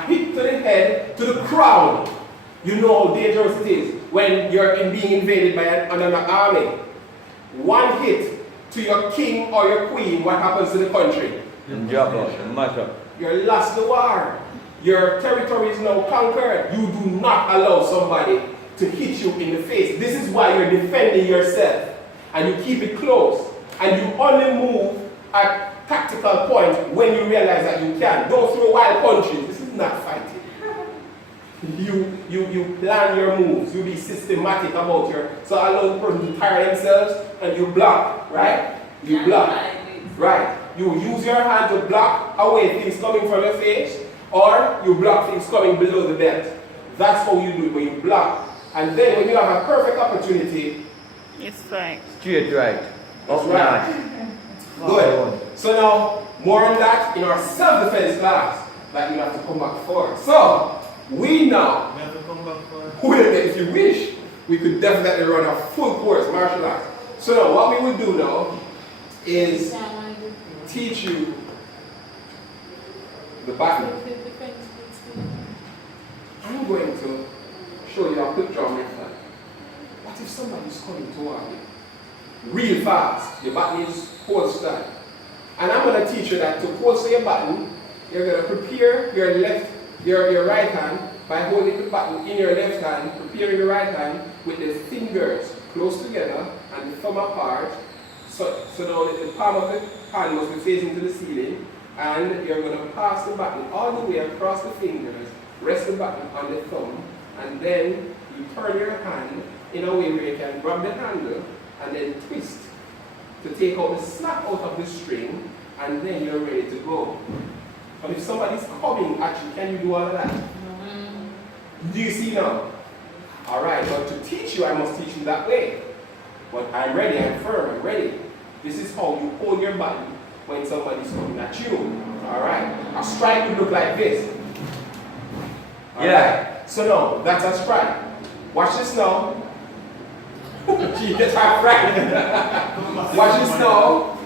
hit to the head, to the crown. You know how dangerous it is when you're being invaded by another army. One hit to your king or your queen, what happens to the country? You're lost the war. Your territory is now conquered. You do not allow somebody to hit you in the face. This is why you're defending yourself. And you keep it close. And you only move at tactical point when you realize that you can. Don't throw wild punches. This is not fighting. You plan your moves. You be systematic about your... So allow the person to tire themselves and you block, right? You block. Right. You use your hand to block away things coming from your face, or you block things coming below the belt. That's how you do it, when you block. And then when you have a perfect opportunity, it's right. Straight right. That's right. Good. So now, more on that in our self-defense class that you have to come back for. So, we now, We have to come back for if you wish, we could definitely run a full course martial arts. So now, what we will do now is teach you the battle. I'm going to show you a picture of it. What if somebody's coming toward you real fast? Your button is holstered. And I'm going to teach you that to holster your button, you're going to prepare your right hand by holding the button in your left hand, preparing the right hand with the fingers close together and the thumb apart. So now the palm of the hand must be facing to the ceiling, and you're going to pass the button all the way across the fingers, rest the button on the thumb, and then you turn your hand in a way where you can grab the handle and then twist to take out the snap out of the string, and then you're ready to go. But if somebody's coming at you, can you do all of that? Do you see now? Alright, but to teach you, I must teach you that way. But I'm ready, I'm firm, I'm ready. This is how you hold your button when somebody's coming at you. Alright? A strike would look like this. Alright? So now, that's a strike. Watch this now. Gee, that's half right. Watch this now.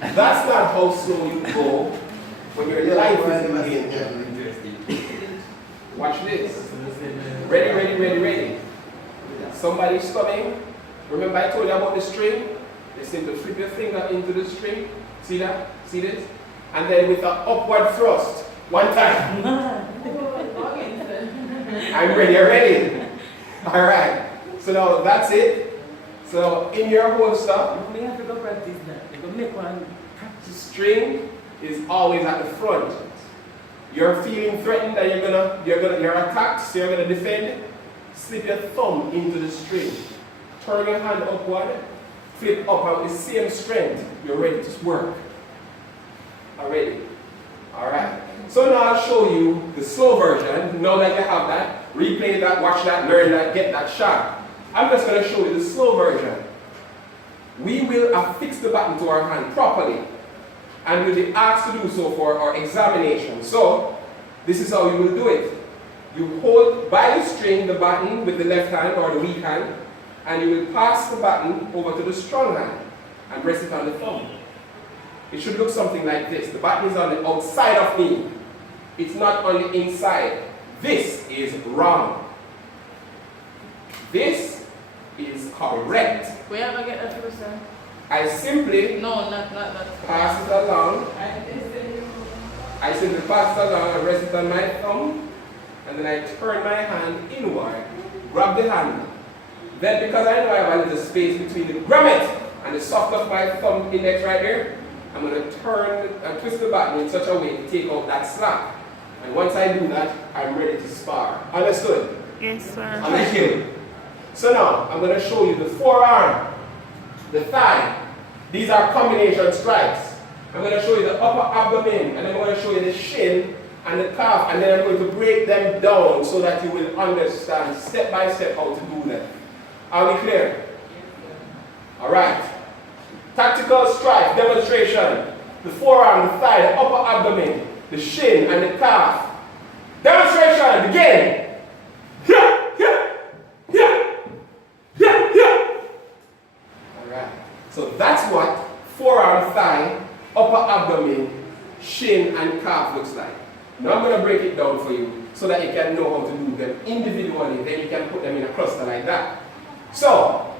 That's not how slow you go when your life is in danger. Watch this. Ready, ready, ready, ready. Somebody's coming. Remember I told you about the string? You simply flip your finger into the string. See that? See this? And then with an upward thrust. One time. I'm ready, you're ready. Alright. So now that's it. So in your holster, We have to go practice that. We go make one practice. string is always at the front. You're feeling threatened that you're attacked, so you're gonna defend. Slip your thumb into the string. Turn your hand upward, flip up with the same strength. You're ready to work. Already. Alright. So now I'll show you the slow version. Now that you have that, replay that, watch that, learn that, get that shot. I'm just going to show you the slow version. We will affix the button to our hand properly, and we'll be asked to do so for our examination. So, this is how you will do it. You hold by the string the button with the left hand or the weak hand, and you will pass the button over to the strong hand and rest it on the thumb. It should look something like this. The button is on the outside of me. It's not on the inside. This is wrong. This is correct. Where am I get that first time? I simply No, not pass it along. I simply pass it along and rest it on my thumb, and then I turn my hand inward, grab the handle. Then because I know I have a little space between the grab it and the soft of my thumb index right here, I'm going to turn and twist the button in such a way to take out that slap. And once I do that, I'm ready to spar. Understood? Yes, sir. Understood. So now, I'm going to show you the forearm, the thigh. These are combination strikes. I'm going to show you the upper abdomen, and I'm going to show you the shin and the calf, and then I'm going to break them down so that you will understand step by step how to do them. Are we clear? Alright. Tactical strike, demonstration. The forearm, the thigh, the upper abdomen, the shin, and the calf. Demonstration, begin! Alright. So that's what forearm, thigh, upper abdomen, shin, and calf looks like. Now I'm going to break it down for you so that you can know how to do them individually. Then you can put them in a cluster like that. So,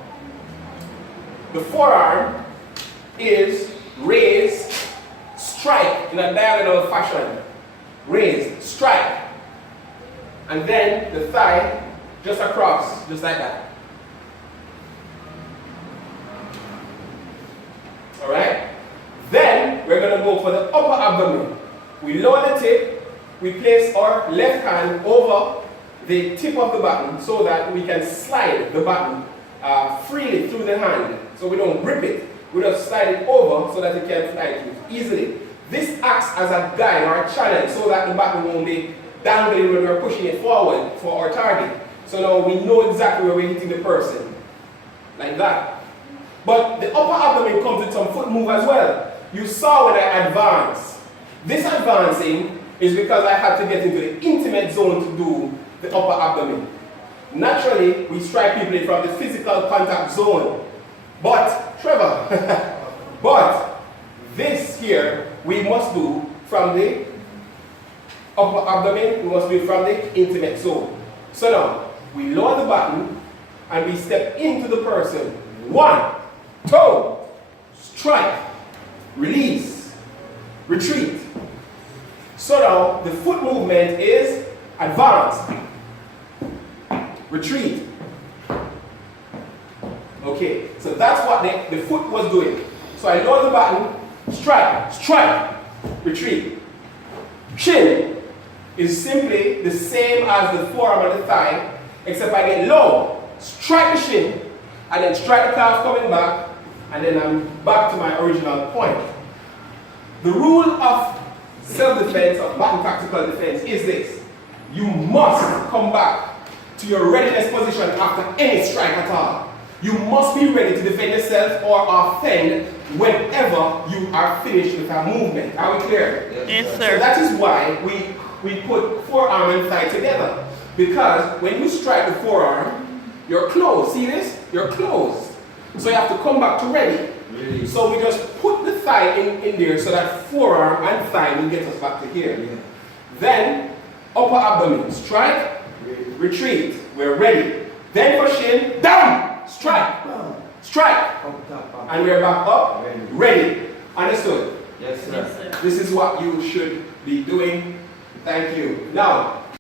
the forearm is raise, strike in a diagonal fashion. Raise, strike. And then the thigh just across, just like that. Alright? Then we're going to go for the upper abdomen. We lower the tip, we place our left hand over the tip of the button so that we can slide the button freely through the hand. So we don't grip it, we just slide it over so that it can fly through easily. This acts as a guide or a channel so that the button won't be dangling when we're pushing it forward for our target. So now we know exactly where we're hitting the person. Like that. But the upper abdomen comes with some foot move as well. You saw when I advanced. This advancing is because I had to get into the intimate zone to do the upper abdomen. Naturally, we strike people from the physical contact zone. But, Trevor, but this here we must do from the upper abdomen, we must do it from the intimate zone. So now, we lower the button and we step into the person. 1, 2, strike, release, retreat. So now, the foot movement is advance, retreat. Okay, so that's what the foot was doing. So I lower the button, strike, strike, retreat. Shin is simply the same as the forearm and the thigh, except I get low, strike the shin, and then strike the calf coming back, and then I'm back to my original point. The rule of self-defense, of Baton tactical defense, is this. You must come back to your readiness position after any strike at all. You must be ready to defend yourself or offend whenever you are finished with a movement. Are we clear? Yes, sir. So that is why we put forearm and thigh together. Because when you strike the forearm, you're closed. See this? You're closed. So you have to come back to ready. Really? So we just put the thigh in there so that forearm and thigh will get us back to here. Yeah. Then upper abdomen, strike, retreat. We're ready. Then for shin, down, strike, strike, and we're back up, ready. Understood? Yes, sir. Yes, sir. This is what you should be doing. Thank you. Now,